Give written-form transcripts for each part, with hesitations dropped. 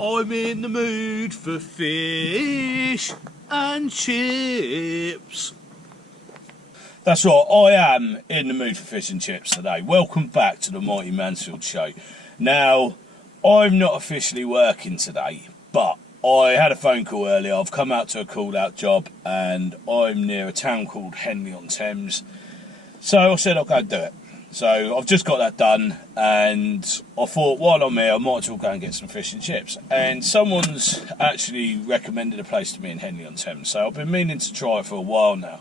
I'm in the mood for fish and chips. That's right, I am in the mood for fish and chips today. Welcome back to the Mighty Mansfield show. Now, I'm not officially working today, but I had a phone call earlier. I've come out to a called-out job, and I'm near a town called Henley-on-Thames. So I said I'll go do it. So I've just got that done, and I thought while I'm here I might as well go and get some fish and chips. And someone's actually recommended a place to me in Henley-on-Thames, so I've been meaning to try it for a while now.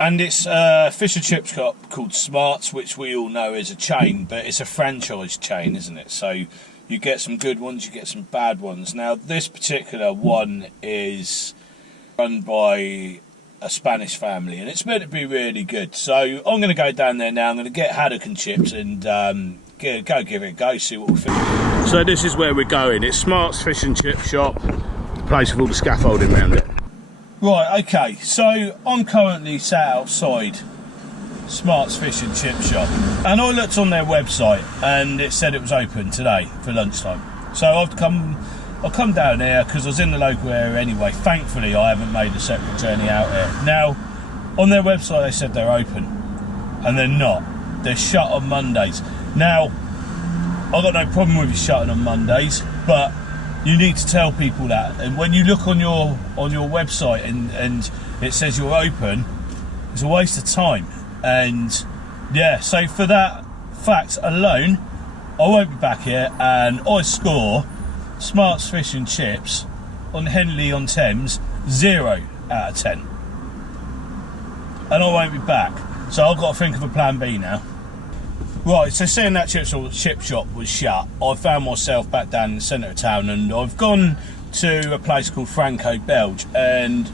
And it's a fish and chip shop called Smarts, which we all know is a chain, but it's a franchise chain, isn't it? So you get some good ones, you get some bad ones. Now this particular one is run by a Spanish family, and it's meant to be really good. So I'm going to go down there now. I'm going to get haddock and chips and go give it a go, see what we think. So this is where we're going. It's Smart's Fish and Chip Shop, the place with all the scaffolding around it. Right, okay, so I'm currently sat outside Smart's Fish and Chip Shop, and I looked on their website and it said it was open today for lunchtime. So I've come down here because I was in the local area anyway. Thankfully, I haven't made a separate journey out here. Now, on their website, they said they're open, and they're not. They're shut on Mondays. Now, I've got no problem with you shutting on Mondays, but you need to tell people that. And when you look on your website and it says you're open, it's a waste of time. And yeah, so for that fact alone, I won't be back here, and I score Smart's Fish and Chips on Henley-on-Thames 0 out of 10. And I won't be back. So I've got to think of a plan B now. Right, so saying that chip shop was shut, I found myself back down in the centre of town, and I've gone to a place called Franco Belge, and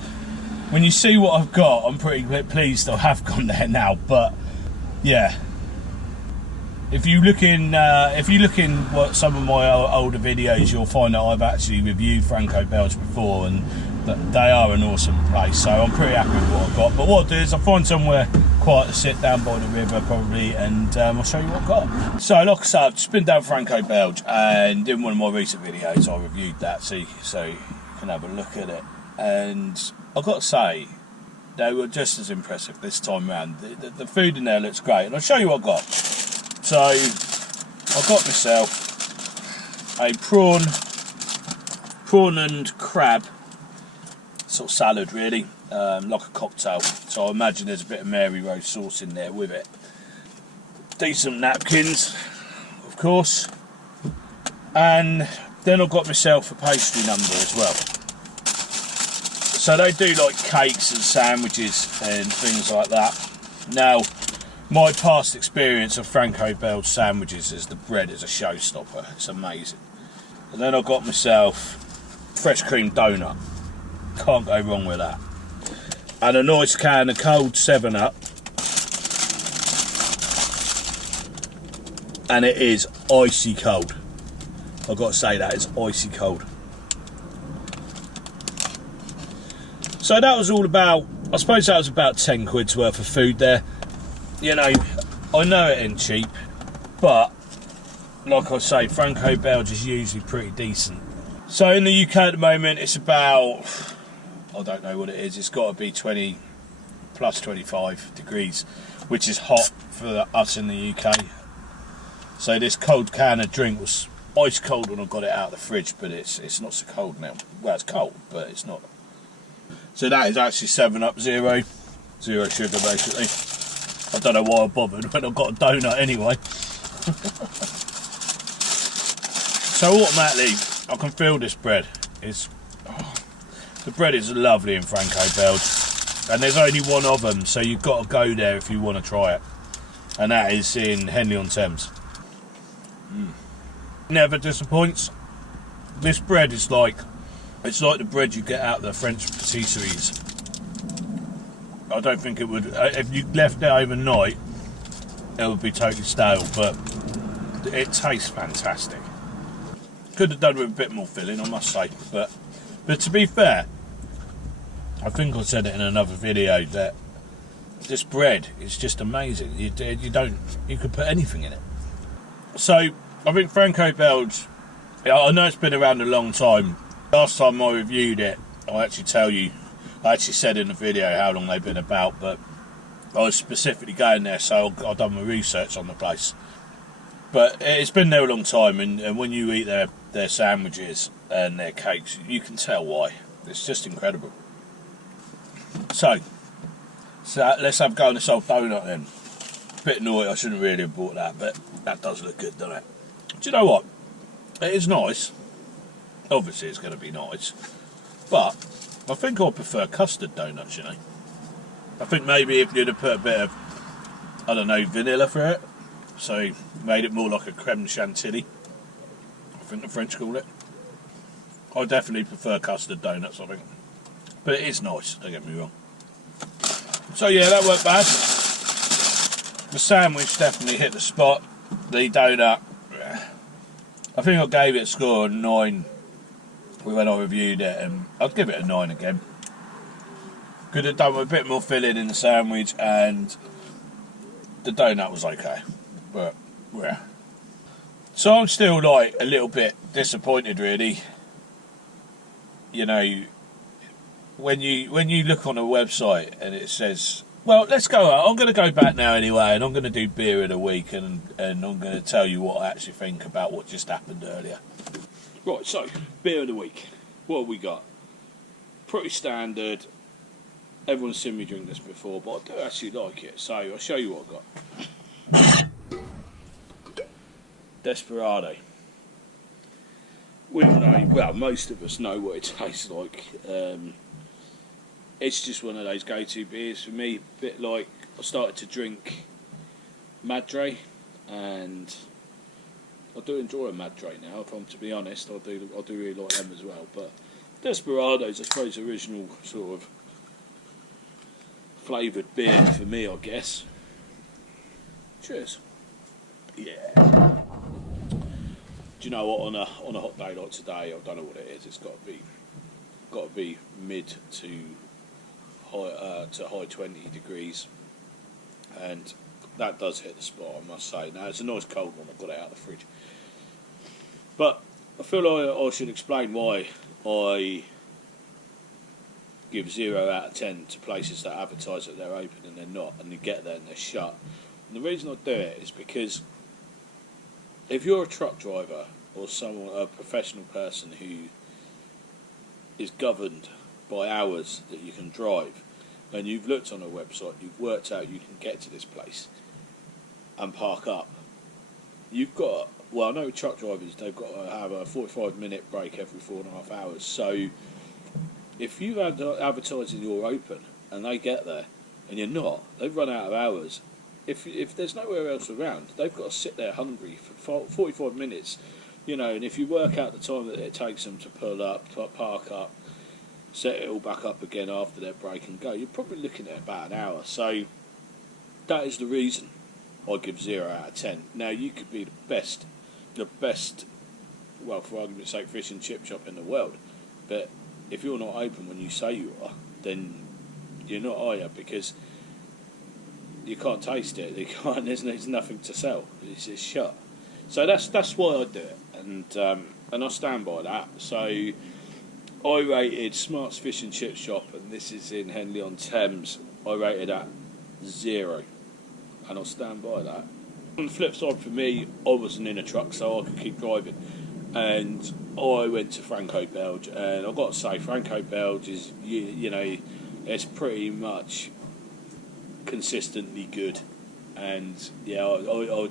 when you see what I've got, I'm pretty pleased I have gone there now. But yeah, if you look in what some of my older videos, you'll find that I've actually reviewed Franco Belge before, and they are an awesome place. So I'm pretty happy with what I've got. But what I'll do is I'll find somewhere quiet to sit down by the river probably, and I'll show you what I've got. So like I said, I've just been down Franco Belge, and in one of my recent videos I reviewed that, so you can have a look at it. And I've got to say, they were just as impressive this time round. The food in there looks great, and I'll show you what I've got. So I got myself a prawn and crab sort of salad, really, like a cocktail. So I imagine there's a bit of Mary Rose sauce in there with it. Decent napkins, of course, and then I've got myself a pastry number as well. So they do like cakes and sandwiches and things like that. Now, my past experience of Franco Belge sandwiches is the bread is a showstopper. It's amazing. And then I got myself fresh cream donut. Can't go wrong with that. And a nice can of cold 7-Up. And it is icy cold. I've got to say that, it's icy cold. So that was all about, I suppose that was about 10 quid's worth of food there. You know, I know it ain't cheap, but like I say, Franco Belge is usually pretty decent. So in the UK at the moment, it's about, I don't know what it is, it's got to be 20 plus 25 degrees, which is hot for us in the UK. So this cold can of drink was ice cold when I got it out of the fridge, but it's not so cold now. Well, it's cold, but it's not. So that is actually 7-Up zero sugar basically. I don't know why I bothered when I've got a donut anyway. So automatically, I can feel this bread. The bread is lovely in Franco Belge, and there's only one of them, so you've got to go there if you want to try it, and that is in Henley-on-Thames. Never disappoints. This bread is it's like the bread you get out of the French patisseries. I don't think it would, if you left it overnight, it would be totally stale, but it tastes fantastic. Could have done with a bit more filling, I must say, but to be fair, I think I said it in another video that this bread is just amazing. You could put anything in it. So I think Franco Belge Yeah, I know it's been around a long time. Last time I reviewed it, I actually said in the video how long they've been about, but I was specifically going there, so I've done my research on the place. But it's been there a long time, and when you eat their sandwiches and their cakes, you can tell why. It's just incredible. So let's have a go on this old donut then. Bit naughty, I shouldn't really have bought that, but that does look good, doesn't it? Do you know what? It is nice. Obviously it's going to be nice. But I think I prefer custard donuts, you know. I think maybe if you'd have put a bit of, I don't know, vanilla for it, so made it more like a creme chantilly, I think the French call it. I definitely prefer custard donuts, I think. But it is nice, don't get me wrong. So yeah, that weren't bad. The sandwich definitely hit the spot. The donut, I think I gave it a score of 9 when I reviewed it, and I'd give it a 9 again. Could have done with a bit more filling in the sandwich, and the donut was okay, but yeah. So I'm still like a little bit disappointed, really. You know, when you look on a website and it says, well, let's go out. I'm going to go back now anyway, and I'm going to do beer of the week, and I'm going to tell you what I actually think about what just happened earlier. Right, so beer of the week. What have we got? Pretty standard. Everyone's seen me drink this before, but I do actually like it. So I'll show you what I've got. Desperado. We all know, well, most of us know what it tastes like. It's just one of those go-to beers for me. A bit like I started to drink Madre, and I do enjoy a Madre now. If I'm to be honest, I do really like them as well. But Desperado's, I suppose, original sort of flavoured beer for me, I guess. Cheers. Yeah. Do you know what? On a hot day like today, I don't know what it is. It's got to be mid to high 20 degrees, and that does hit the spot, I must say. Now it's a nice cold one. I've got it out of the fridge, but I feel like I should explain why I give 0 out of 10 to places that advertise that they're open and they're not, and you get there and they're shut. And the reason I do it is because if you're a truck driver or a professional person who is governed by hours that you can drive, and you've looked on a website, you've worked out you can get to this place and park up, you've got, well, I know truck drivers, they've got to have a 45-minute break every 4.5 hours. So if you advertising you're open and they get there and you're not, they've run out of hours. If there's nowhere else around, they've got to sit there hungry for 45 minutes, you know. And if you work out the time that it takes them to pull up, to park up, set it all back up again after their break and go, you're probably looking at about an hour. So that is the reason I give 0 out of 10. Now, you could be the best, well, for argument's sake, fish and chip shop in the world, but if you're not open when you say you are, then you're not, are you? Because you can't taste it. You can't. There's nothing to sell. It's shut. So that's why I do it, and I stand by that. So I rated Smart's Fish and Chip Shop, and this is in Henley-on-Thames. I rated at 0, and I'll stand by that. On the flip side, for me, I wasn't in a truck, so I could keep driving, and I went to Franco Belge, and I've got to say, Franco Belge is, you know, it's pretty much consistently good, and yeah, I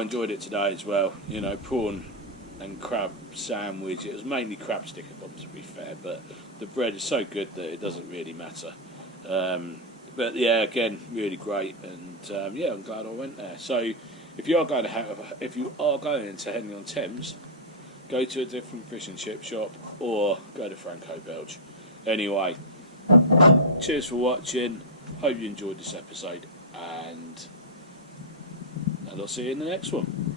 enjoyed it today as well. You know, prawn and crab sandwich. It was mainly crab stick and bob, to be fair, but the bread is so good that it doesn't really matter. But yeah, again, really great, and yeah, I'm glad I went there. So if you are going into Henley-on-Thames, go to a different fish and chip shop or go to Franco Belge. Anyway, cheers for watching. Hope you enjoyed this episode, and I'll see you in the next one.